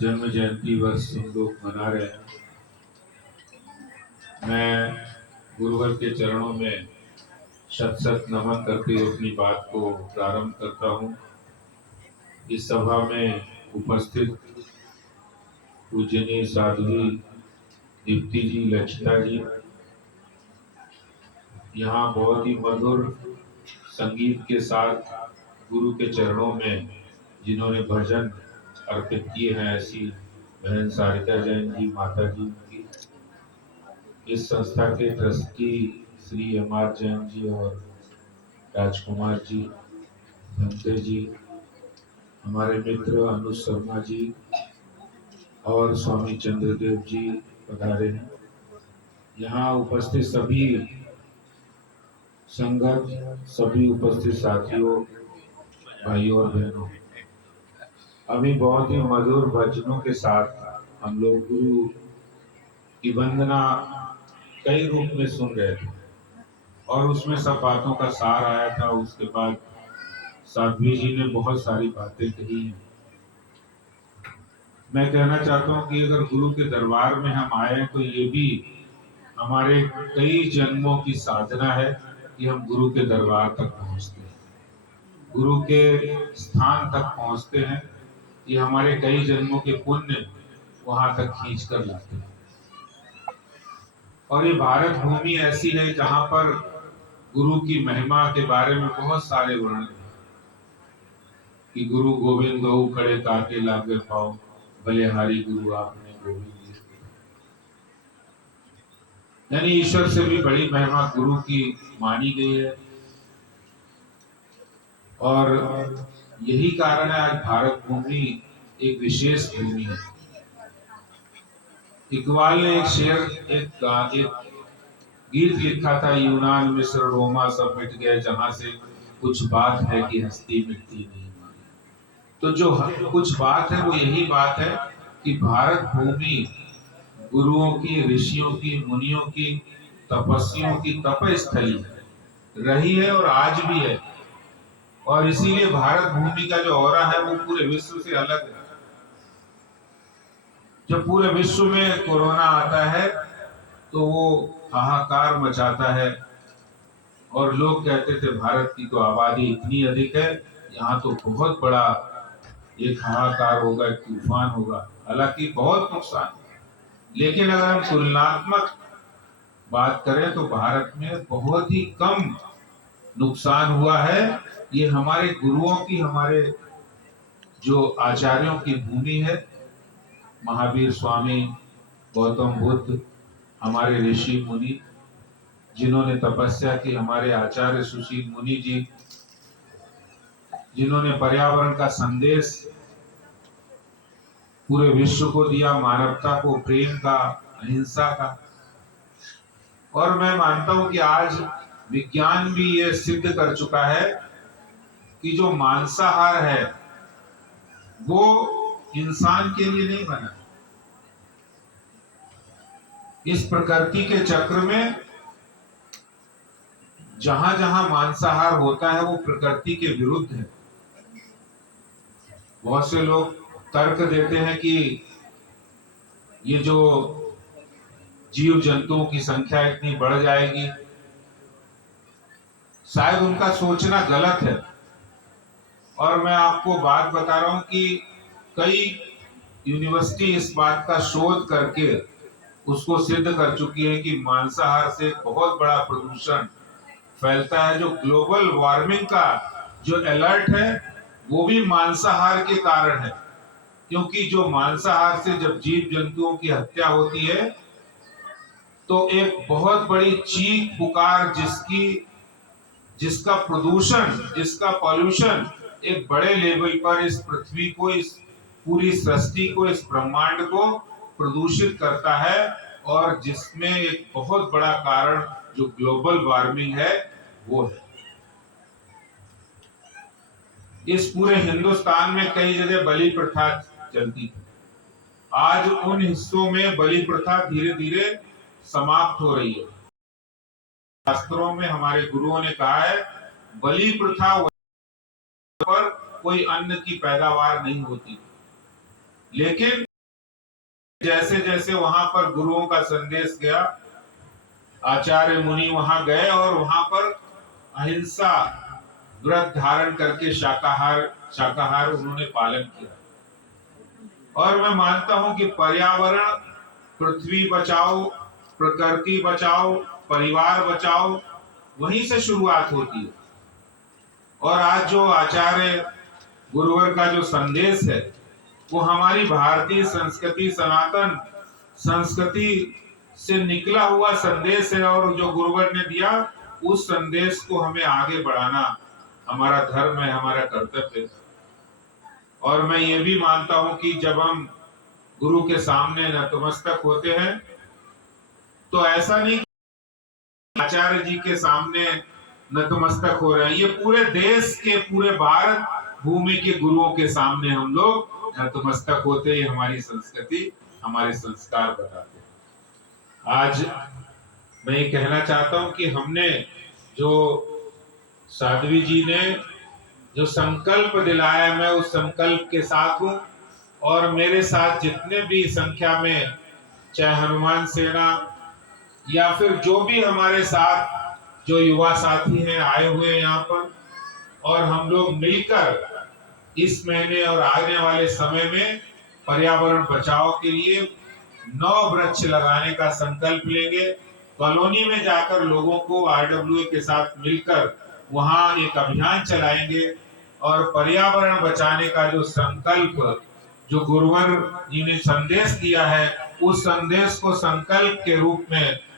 जन्म जयंती वर्ष हम लोग मना रहे हैं। मैं गुरुवर के चरणों में शत शत नमन करते हुए अपनी बात को प्रारंभ करता हूँ। इस सभा में उपस्थित पूजनीय साध्वी दीप्ति जी, लक्षिता जी, यहाँ बहुत ही मधुर संगीत के साथ गुरु के चरणों में जिन्होंने भजन अर्पित किए हैं, ऐसी बहन सारिका जैन जी, माता जी की, इस संस्था के ट्रस्टी श्री एम.आर. जैन जी और राजकुमार जी, भंते जी, हमारे मित्र अनुज शर्मा जी और स्वामी चंद्रदेव जी पधारे हैं। यहाँ उपस्थित सभी संगत, सभी उपस्थित साथियों, भाइयों और बहनों, अभी बहुत ही मधुर भजनों के साथ हम लोग गुरु की वंदना कई रूप में सुन रहे थे और उसमें सब बातों का सार आया था। उसके बाद साध्वी जी ने बहुत सारी बातें कही हैं। मैं कहना चाहता हूँ कि अगर गुरु के दरबार में हम आए तो ये भी हमारे कई जन्मों की साधना है कि हम गुरु के दरबार तक पहुँचते हैं, गुरु के स्थान तक पहुँचते हैं। ये हमारे कई जन्मों के पुण्य वहां तक खींच कर लाते हैं। और ये भारत भूमि ऐसी है जहां पर गुरु की महिमा के बारे में बहुत सारे वर्णन हैं कि गुरु गोविंद गौ खड़े काके लागे पाओ, बलिहारी गुरु आपने गोविंद जी। यानी ईश्वर से भी बड़ी महिमा गुरु की मानी गई है। और यही कारण है आज भारत भूमि एक विशेष भूमि है। इकबाल ने एक शेर, एक गीत लिखा था, यूनान मिस्र रोमा सब मिट गए, जहां से कुछ बात है कि हस्ती मिटती नहीं। तो जो कुछ बात है वो यही बात है कि भारत भूमि गुरुओं की, ऋषियों की, मुनियों की, तपस्वियों की तपस्थली रही है और आज भी है। और इसीलिए भारत भूमि का जो ऑरा है वो पूरे विश्व से अलग है। जब पूरे विश्व में कोरोना आता है तो वो हाहाकार मचाता है और लोग कहते थे भारत की तो आबादी इतनी अधिक है, यहाँ तो बहुत बड़ा एक हाहाकार होगा, एक तूफान होगा। हालांकि बहुत नुकसान, लेकिन अगर हम तुलनात्मक बात करें तो भारत में बहुत ही कम नुकसान हुआ है। ये हमारे गुरुओं की, हमारे जो आचार्यों की भूमि है। महावीर स्वामी, गौतम बुद्ध, हमारे ऋषि मुनि जिन्होंने तपस्या की, हमारे आचार्य सुशील मुनि जी जिन्होंने पर्यावरण का संदेश पूरे विश्व को दिया, मानवता को, प्रेम का, अहिंसा का। और मैं मानता हूं कि आज विज्ञान भी ये सिद्ध कर चुका है कि जो मांसाहार है वो इंसान के लिए नहीं बना। इस प्रकृति के चक्र में जहां जहां मांसाहार होता है वो प्रकृति के विरुद्ध है। बहुत से लोग तर्क देते हैं कि ये जो जीव जंतुओं की संख्या इतनी बढ़ जाएगी, शायद उनका सोचना गलत है। और मैं आपको बात बता रहा हूं कि कई यूनिवर्सिटी इस बात का शोध करके उसको सिद्ध कर चुकी है कि मांसाहार से बहुत बड़ा प्रदूषण फैलता है। जो ग्लोबल वार्मिंग का जो अलर्ट है वो भी मांसाहार के कारण है, क्योंकि जो मांसाहार से जब जीव जंतुओं की हत्या होती है तो एक बहुत बड़ी चीख पुकार, जिसका प्रदूषण, जिसका पॉल्यूशन एक बड़े लेवल पर इस पृथ्वी को, इस पूरी सृष्टि को, इस ब्रह्मांड को प्रदूषित करता है। और जिसमें एक बहुत बड़ा कारण जो ग्लोबल वार्मिंग है वो है। इस पूरे हिंदुस्तान में कई जगह बलि प्रथा चलती थी। आज उन हिस्सों में बलि प्रथा धीरे धीरे समाप्त हो रही है। शास्त्रों में हमारे गुरुओं ने कहा है बलि प्रथा पर कोई अन्न की पैदावार नहीं होती, लेकिन जैसे जैसे वहां पर गुरुओं का संदेश गया, आचार्य मुनि वहां गए और वहां पर अहिंसा व्रत धारण करके शाकाहार शाकाहार उन्होंने पालन किया। और मैं मानता हूं कि पर्यावरण, पृथ्वी बचाओ, प्रकृति बचाओ, परिवार बचाओ, वहीं से शुरुआत होती है। और आज जो आचार्य गुरुवर का जो संदेश है वो हमारी भारतीय संस्कृति, सनातन संस्कृति से निकला हुआ संदेश है, और जो गुरुवर ने दिया उस संदेश को हमें आगे बढ़ाना हमारा धर्म है, हमारा कर्तव्य है। और मैं ये भी मानता हूं कि जब हम गुरु के सामने नतमस्तक होते हैं तो ऐसा नहीं कि आचार्य जी के सामने नतमस्तक हो रहे हैं, ये पूरे देश के, पूरे भारत भूमि के गुरुओं के सामने हम लोग नतमस्तक होते हैं। हमारी संस्कृति, हमारे संस्कार बताते हैं। आज मैं ये कहना चाहता हूं कि हमने जो साध्वी जी ने जो संकल्प दिलाया, मैं उस संकल्प के साथ हूं। और मेरे साथ जितने भी संख्या में, चाहे हनुमान सेना या फिर जो भी हमारे साथ जो युवा साथी हैं आए हुए हैं यहाँ पर, और हम लोग मिलकर इस महीने और आने वाले समय में पर्यावरण बचाव के लिए 9 वृक्ष लगाने का संकल्प लेंगे। कॉलोनी में जाकर लोगों को आरडब्ल्यूए के साथ मिलकर वहां एक अभियान चलाएंगे और पर्यावरण बचाने का जो संकल्प जो गुरुवर जी ने संदेश दिया है, उस संदेश को संकल्प के रूप में